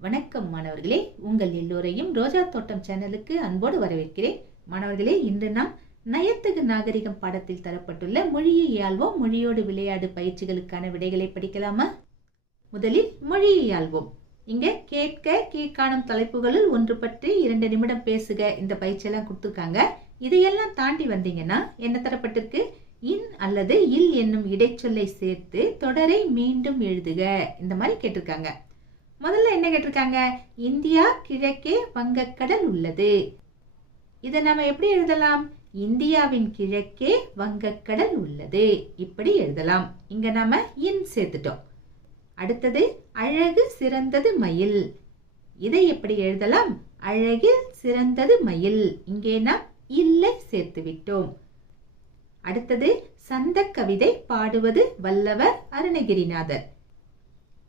வணக்கம் மாணவர்களே. உங்கள் எல்லோரையும் ரோஜா தோட்டம் சேனலுக்கு அன்போடு வரவேற்கிறேன். மாணவர்களே இன்று நாம் நயத்தகு நாகரிகம் பாடத்தில் தரப்பட்டுள்ள மொழியை ஆழ்வோம் மொழியோடு விளையாடு பயிற்சிகளுக்கான விடைகளை படிக்கலாமா? முதலில் மொழியை ஆழ்வோம் இங்க கேட்க கீழ்காணும் தலைப்புகளில் ஒன்று பற்றி இரண்டு நிமிடம் பேசுக. இந்த பயிற்சியெல்லாம் கொடுத்துருக்காங்க. இதையெல்லாம் தாண்டி வந்தீங்கன்னா என்ன தரப்பட்டிருக்கு? இன் அல்லது இல் என்னும் இடைச்சொல்லை சேர்த்து தொடரை மீண்டும் எழுதுக. இந்த மாதிரி கேட்டிருக்காங்க. முதல்ல என்ன கேட்டிருக்காங்க? இந்தியா கிழக்கே வங்கக்கடல் உள்ளது. இதை நம்ம எப்படி எழுதலாம்? இந்தியாவின் கிழக்கே வங்கக்கடல் உள்ளது. இப்படி எழுதலாம். இங்க நாம இன் சேர்த்துட்டோம். அடுத்தது அழகு சிறந்தது மயில். இதை எப்படி எழுதலாம்? அழகில் சிறந்தது மயில். இங்கே நாம் இல்லை சேர்த்து விட்டோம். அடுத்தது சந்த கவிதை பாடுவது வல்லவர் அருணகிரிநாதர்.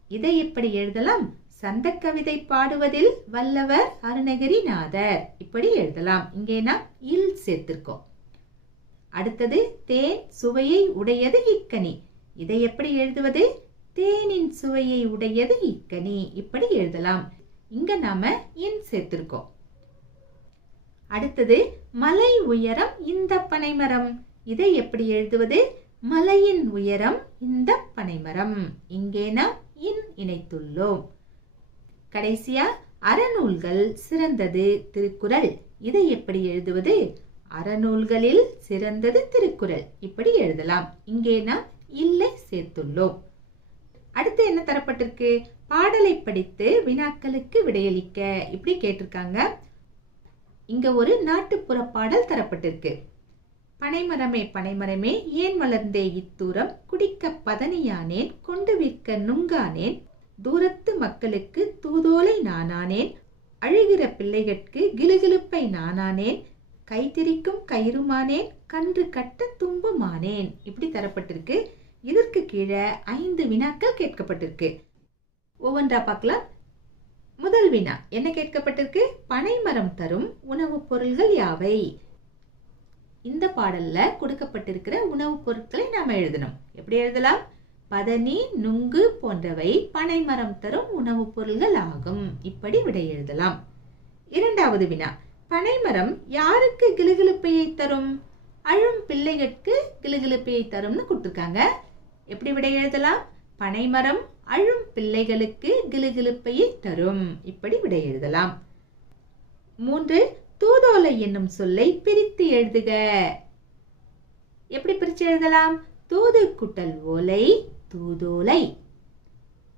இதை எப்படி எழுதலாம்? சந்த கவிதை பாடுவதில் வல்லவர் அருணகிரிநாதர். இப்படி எழுதலாம். இங்கே நாம் இல் சேர்த்திருக்கோம். அடுத்தது தேன் சுவையை உடையது இக்கனி. இதை எப்படி எழுதுவது? தேனின் சுவையை உடையது இக்கனி. இப்படி எழுதலாம். இங்க நாம இன் சேர்த்திருக்கோம். அடுத்தது மலை உயரம் இந்த பனைமரம். இதை எப்படி எழுதுவது? மலையின் உயரம் இந்த பனைமரம். இங்கே நாம் இன் இணைத்துள்ளோம். கடைசியா அறநூல்கள் சிறந்தது திருக்குறள். இதை எப்படி எழுதுவது? அறநூல்களில் சிறந்தது திருக்குறள். இப்படி எழுதலாம். இங்கே நாம் இல்லை சேர்த்துள்ளோம். அடுத்து என்ன தரப்பட்டிருக்கு? பாடலை படித்து வினாக்களுக்கு விடையளிக்க. இப்படி கேட்டிருக்காங்க. இங்க ஒரு நாட்டுப்புற பாடல் தரப்பட்டிருக்கு. பனைமரமே பனைமரமே ஏன் வளர்ந்தே இத்தூரம்? குடிக்க பதனியானேன் கொண்டு விற்க நுங்கானேன் தூரத்து மக்களுக்கு தூதோலை நானானேன் அழுகிற பிள்ளைகட்கு கிலுகிலுப்பை நானானேன் கைத்திரிக்கும் கயிறுமானேன் கன்று கட்ட தும்புமானேன். இப்படி தரப்பட்டிருக்கு. இதற்கு கீழே ஐந்து வினாக்கள் கேட்கப்பட்டிருக்கு. ஒவ்வொன்றா பார்க்கலாம். முதல் வினா. என்ன கேட்கப்பட்டிருக்கு? பனைமரம் தரும் உணவுப் பொருள்கள் யாவை? இந்த பாடல்ல கொடுக்கப்பட்டிருக்கிற உணவுப் பொருட்களை நாம எழுதணும். எப்படி எழுதலாம்? பதனி நுங்கு போன்றவை பனைமரம் தரும் உணவுப் பொருள்கள் ஆகும். இப்படி விடை எழுதலாம். இரண்டாவது வினா. பனைமரம் யாருக்கு கிலுகிலுப்பையை தரும்? அழும் பிள்ளைகளுக்கு கிளுகிழுப்பையை தரும்னு கொடுத்துருக்காங்க. எப்படி விடை எழுதலாம்? பனைமரம் அழும் பிள்ளைகளுக்கு கிலுகிலுப்பையை தரும். இப்படி விடை எழுதலாம். மூன்று. தூதோலை என்னும் சொல்லை பிரித்து எழுதுக. எப்படி பிரித்து எழுதலாம்? தூது குட்டல் ஓலை தூதோலை.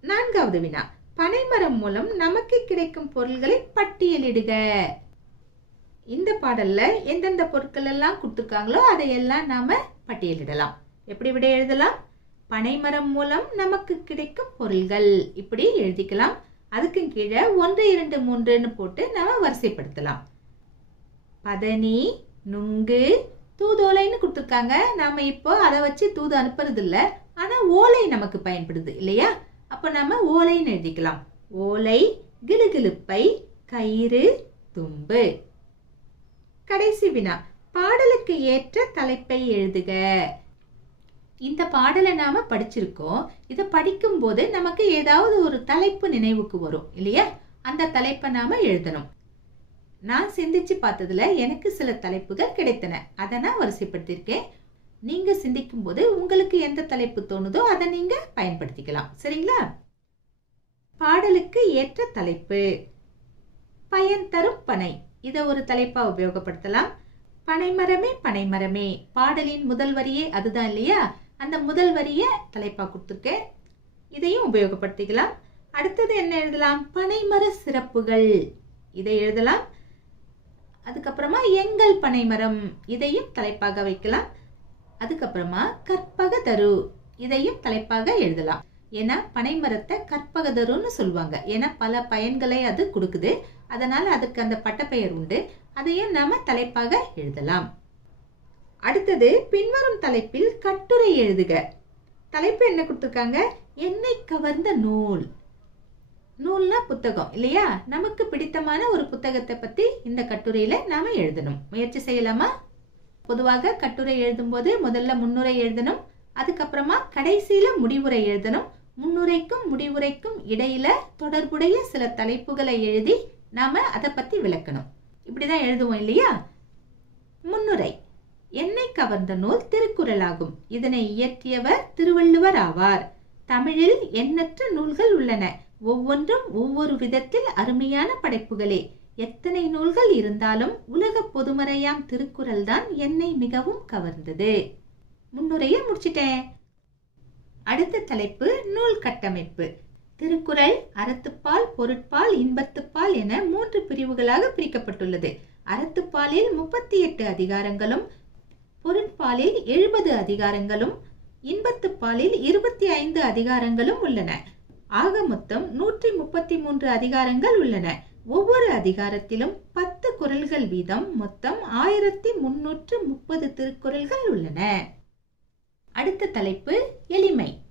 நான்காவது வினா. பனைமரம் மூலம் நமக்கு கிடைக்கும் பொருள்களை பட்டியலிடுக. இந்த பாடல்ல எந்தெந்த பொருட்கள் எல்லாம் கொடுத்துருக்காங்களோ அதையெல்லாம் நாம பட்டியலிடலாம். எப்படி விட எழுதலாம்? பனைமரம் மூலம் நமக்கு கிடைக்கும் பொருள்கள். இப்படி எழுதிக்கலாம். அதுக்கு கீழே ஒன்று இரண்டு மூன்றுன்னு போட்டு நம்ம வரிசைப்படுத்தலாம். பதனி நுங்கு தூதோலைன்னு கொடுத்துருக்காங்க. நாம இப்போ அதை வச்சு தூது அனுப்புறது இல்லை ஆனா ஓலை நமக்கு பயன்படுது இல்லையா? அப்ப நம்ம ஓலைன்னு எழுதிக்கலாம். ஓலை கிளுகிழுப்பை கயிறு தும்பு. கடைசி வினா. பாடலுக்கு ஏற்ற தலைப்பை எழுதுக. இந்த பாடலை நாம படிச்சிருக்கோம். இதை படிக்கும் போது நமக்கு ஏதாவது ஒரு தலைப்பு நினைவுக்கு வரும் இல்லையா? அந்த தலைப்பை நாம எழுதணும். நான் சிந்திச்சு பார்த்ததுல எனக்கு சில தலைப்புகள் கிடைத்தன. அதை நான் வரிசைப்படுத்தியிருக்கேன். நீங்க சிந்திக்கும் போது உங்களுக்கு எந்த தலைப்பு தோணுதோ அதை நீங்க பயன்படுத்திக்கலாம். சரிங்களா? பாடலுக்கு ஏற்ற தலைப்பு. பயன் தரும் பனை. இதை ஒரு தலைப்பா உபயோகப்படுத்தலாம். பனைமரமே பனைமரமே பாடலின் முதல் வரியே அதுதான் இல்லையா? அந்த முதல் வரியை தலைப்பா கொடுத்துருக்கேன். இதையும் உபயோகப்படுத்திக்கலாம். அடுத்தது என்ன எழுதலாம்? பனைமர சிறப்புகள். இதை எழுதலாம். அதுக்கப்புறமா எங்கள் பனைமரம் இதையும் தலைப்பாக வைக்கலாம். அதுக்கப்புறமா கற்பக தரு. இதையும் தலைப்பாக எழுதலாம். ஏன்னா பனைமரத்தை கற்பக தருன்னு சொல்லுவாங்க. ஏன்னா பல பயன்களை அது கொடுக்குது. அதனால அதுக்கு அந்த பட்டப்பெயர் உண்டு. அதையும் நாம தலைப்பாக எழுதலாம். அடுத்தது பின்வரும் தலைப்பில் கட்டுரை எழுதுக. தலைப்பு என்ன கொடுத்துருக்காங்க? என்னை கவர்ந்த நூல். நூல்னா புத்தகம் இல்லையா? நமக்கு பிடித்தமான ஒரு புத்தகத்தை பத்தி இந்த கட்டுரையில நாம எழுதணும். முயற்சி செய்யலாமா? பொதுவாக கட்டுரை எழுதும்போது முதல்ல முன்னுரை எழுதணும் அதுக்கப்புறமா கடைசியில முடிவுரை எழுதணும். முன்னுரைக்கும் முடிவுரைக்கும் இடையில தொடர்புடைய சில தலைப்புகளை எழுதி நாம அதை பத்தி விளக்கணும். இப்படிதான் எழுதுவோம் இல்லையா? முன்னுரை. என்னை கவர்ந்த நூல் திருக்குறளாகும் இதனை இயற்றியவர் திருவள்ளுவர் ஆவார். தமிழில் எண்ணற்ற நூல்கள் உள்ளன. ஒவ்வொன்றும் ஒவ்வொரு விதத்தில் அருமையான படைப்புகளே. எத்தனை நூல்கள் இருந்தாலும் உலக பொதுமறையாம் திருக்குறள் தான் என்னை மிகவும் கவர்ந்தது. முன்னுரையை முடிச்சிட்டேன். அடுத்த தலைப்பு நூல் கட்டமைப்பு. திருக்குறள் அறத்துப்பால் பொருட்பால் இன்பத்துப்பால் என மூன்று பிரிவுகளாக பிரிக்கப்பட்டுள்ளது. அறத்துப்பாலில் முப்பத்தி எட்டு அதிகாரங்களும் பொருட்பாலில் எழுபது அதிகாரங்களும் இன்பத்துப்பாலில் இருபத்தி ஐந்து அதிகாரங்களும் உள்ளன. ஆக மொத்தம் நூற்றி முப்பத்தி மூன்று அதிகாரங்கள் உள்ளன. ஒவ்வொரு அதிகாரத்திலும் பத்து குரல்கள் வீதம் மொத்தம் ஆயிரத்தி முன்னூற்று முப்பது திருக்குறள்கள் உள்ளன. அடுத்த தலைப்பு எளிமை.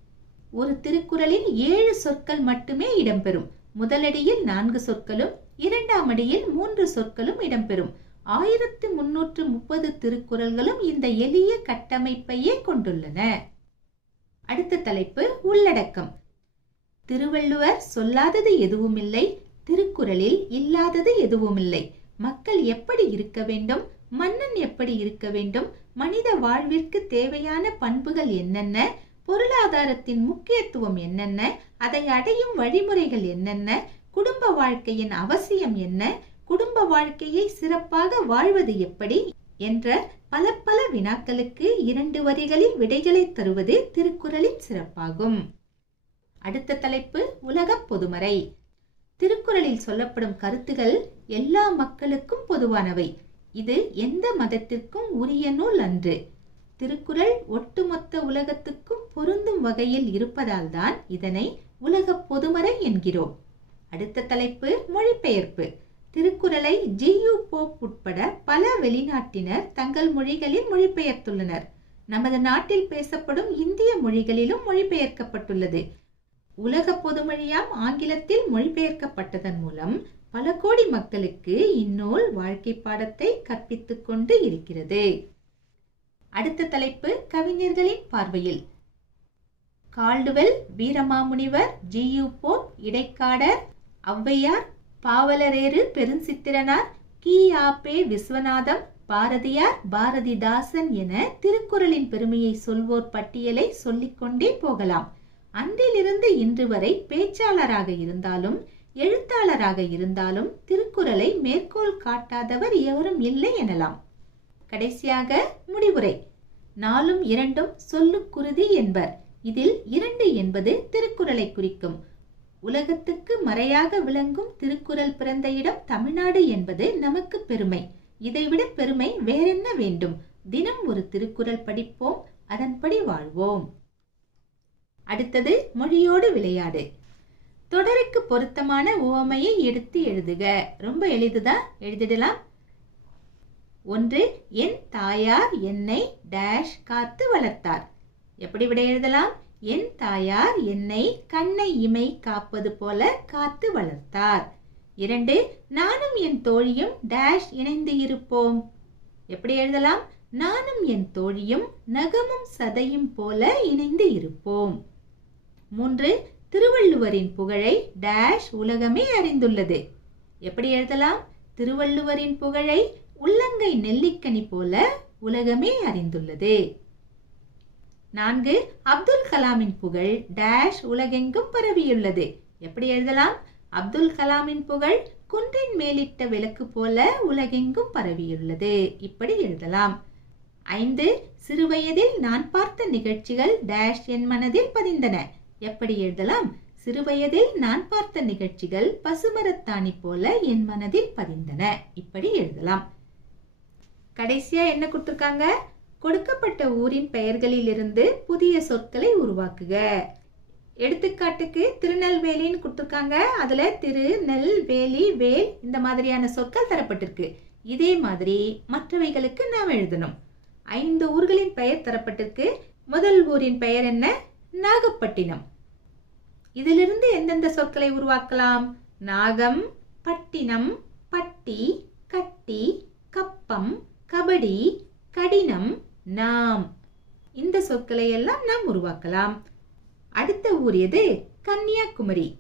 ஒரு திருக்குறளில் ஏழு சொற்கள் மட்டுமே இடம்பெறும். முதலடியில் நான்கு சொற்களும் இரண்டாம் அடியில் மூன்று சொற்களும் இடம்பெறும். ஆயிரத்து முன்னூற்று முப்பது திருக்குறள்களும் இந்த எளிய கட்டமைப்பையே கொண்டுள்ளன. அடுத்த தலைப்பு உள்ளடக்கம். திருவள்ளுவர் சொல்லாதது எதுவுமில்லை திருக்குறளில் இல்லாதது எதுவுமில்லை. மக்கள் எப்படி இருக்க வேண்டும்? மன்னன் எப்படி இருக்க வேண்டும்? மனித வாழ்விற்கு தேவையான பண்புகள் என்னென்ன? பொருளாதாரத்தின் முக்கியத்துவம் என்னென்ன? அதை அடையும் வழிமுறைகள் என்னென்ன? குடும்ப வாழ்க்கையின் அவசியம் என்ன? குடும்ப வாழ்க்கையை சிறப்பாக வாழ்வது எப்படி? என்ற பல பல வினாக்களுக்கு இரண்டு வரிகளில் விடைகளை தருவது திருக்குறளின் சிறப்பாகும். அடுத்த தலைப்பு உலக பொதுமறை. திருக்குறளில் சொல்லப்படும் கருத்துகள் எல்லா மக்களுக்கும் பொதுவானவை. இது எந்த மதத்திற்கும் உரிய நூல் அன்று. திருக்குறள் ஒட்டுமொத்த உலகத்துக்கும் பொருந்தும் வகையில் இருப்பதால் தான் இதனை உலக பொதுமறை என்கிறோம். அடுத்த தலைப்பு மொழிபெயர்ப்பு. திருக்குறளை ஜியு போப் உட்பட பல வெளிநாட்டினர் தங்கள் மொழிகளில் மொழிபெயர்த்துள்ளனர். நமது நாட்டில் பேசப்படும் இந்திய மொழிகளிலும் மொழிபெயர்க்கப்பட்டுள்ளது. உலக பொதுமொழியாம் ஆங்கிலத்தில் மொழிபெயர்க்கப்பட்டதன் மூலம் பல கோடி மக்களுக்கு இந்நூல் வாழ்க்கை பாடத்தை கற்பித்துக் கொண்டு இருக்கிறது. அடுத்த தலைப்பு கவிஞர்களின் பார்வையில். Caldwell Veeramamunivar G. U. Pope Idaikkadar Avvaiyar Pavalareru Perunchithiranar கி. ஆபே விஸ்வநாதம் பாரதியார் பாரதிதாசன் என திருக்குறளின் பெருமையை சொல்வோர் பட்டியலை சொல்லிக்கொண்டே போகலாம். அன்றிலிருந்து இன்று வரை பேச்சாளராக இருந்தாலும் எழுத்தாளராக இருந்தாலும் திருக்குறளை மேற்கோள் காட்டாதவர் எவரும் இல்லை எனலாம். கடைசியாக முடிவுரை. நாலும் இரண்டும் சொல்லுக்குருதி என்பர். இதில் இரண்டு என்பது திருக்குறளை குறிக்கும். உலகத்துக்கு மறையாக விளங்கும் திருக்குறள் பிறந்த இடம் தமிழ்நாடு என்பது நமக்கு பெருமை. இதைவிட பெருமை வேறென்ன வேண்டும்? தினம் ஒரு திருக்குறள் படிப்போம் அதன்படி வாழ்வோம். அடுத்தது மொழியோடு விளையாடு. தொடருக்கு பொருத்தமான உவமையை எடுத்து எழுதுக. ரொம்ப எளிதுதான் எழுதிடலாம். ஒன்று என் தாயார் என்னை டேஷ் காத்து வளர்த்தார். எப்படி விட எழுதலாம்? என் தாயார் என்னை கண்ணை இமை காப்பது போல காத்து வளர்த்தார். இரண்டு நானும் என் தோழியும் டேஷ் இணைந்து இருப்போம். எப்படி எழுதலாம்? நானும் என் தோழியும் நகமும் சதையும் போல இணைந்து இருப்போம். மூன்று திருவள்ளுவரின் புகழை டேஷ் உலகமே அறிந்துள்ளது. எப்படி எழுதலாம்? திருவள்ளுவரின் புகழை உள்ளங்கை நெல்லிக்கனி போல உலகமே அறிந்துள்ளது. நான்கு அப்துல் கலாமின் புகழ் டேஷ் உலகெங்கும் பரவியுள்ளது. எப்படி எழுதலாம்? அப்துல் கலாமின் புகழ் குன்றின் மேலிட்ட விளக்கு போல உலகெங்கும் பரவியுள்ளது. இப்படி எழுதலாம். ஐந்து சிறுவயதில் நான் பார்த்த நிகழ்ச்சிகள் டேஷ் என் மனதில் பதிந்தன. எப்படி எழுதலாம்? சிறுவயதில் நான் பார்த்த நிகழ்ச்சிகள் பசுமரத்தாணி போல என் மனதில் பதிந்தன. இப்படி எழுதலாம். கடைசியா என்ன கொடுத்துருக்காங்க? கொடுக்கப்பட்ட ஊரின் பெயர்களிலிருந்து புதிய சொற்களை உருவாக்குக. எடுத்துக்காட்டுக்கு திருநெல்வேலின்னு கொடுத்துருக்காங்க. அதுல திரு நெல் வேலி வேல் இந்த மாதிரியான சொற்கள் தரப்பட்டிருக்கு. இதே மாதிரி மற்றவைகளுக்கு நாம் எழுதணும். ஐந்து ஊர்களின் பெயர் தரப்பட்டிருக்கு. முதல் ஊரின் பெயர் என்ன? நாகப்பட்டினம். இதிலிருந்து எந்தெந்த சொற்களை உருவாக்கலாம்? நாகம் பட்டினம் பட்டி கட்டி கப்பம் கபடி கடினம் நாம். இந்த சொற்களை எல்லாம் நாம் உருவாக்கலாம். அடுத்த ஊர் எது? கன்னியாகுமரி.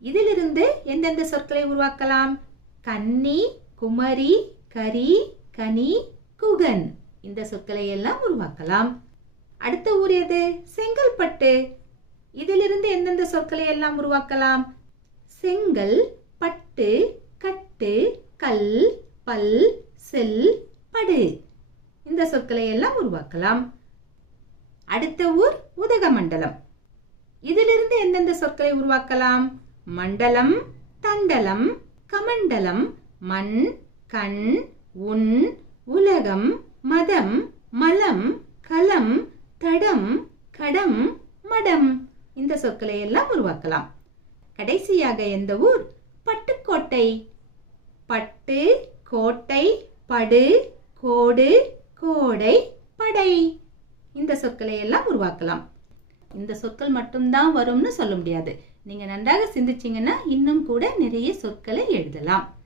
இதிலிருந்து எந்தெந்த சொற்களை உருவாக்கலாம்? கன்னி குமரி கரி கனி குகன். இந்த சொற்களை எல்லாம் உருவாக்கலாம். அடுத்த ஊர் எது? செங்கல்பட்டு. இதிலிருந்து எந்தெந்த சொற்களை எல்லாம் உருவாக்கலாம்? செங்கல் பட்டு கட்டு கல் பல் செல் படு. இந்த சொற்களை எல்லாம் உருவாக்கலாம். அடுத்த ஊர் உதகமண்டலம். இதிலிருந்து எந்தெந்த சொற்களை உருவாக்கலாம்? மண்டலம் தண்டலம் கமண்டலம் மண் கண் உன் உலகம் மதம் மலம் களம் தடம் கடம் மடம். இந்த சொற்களை எல்லாம் உருவாக்கலாம். கடைசியாக எந்த ஊர்? பட்டுக்கோட்டை. பட்டு கோட்டை படு கோடு கோடை படை. இந்த சொற்களை எல்லாம் உருவாக்கலாம். இந்த சொற்கள் மட்டும்தான் வரும்னு சொல்ல முடியாது. நீங்க நன்றாக சிந்திச்சீங்கன்னா இன்னும் கூட நிறைய சொற்களை எழுதலாம்.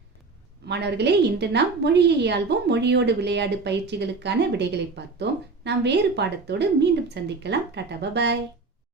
மாணவர்களே இன்று நாம் மொழியை ஆள்வோம். மொழியோடு விளையாடு பயிற்சிகளுக்கான விடைகளை பார்த்தோம். நாம் வேறு பாடத்தோடு மீண்டும் சந்திக்கலாம். Tata bye bye.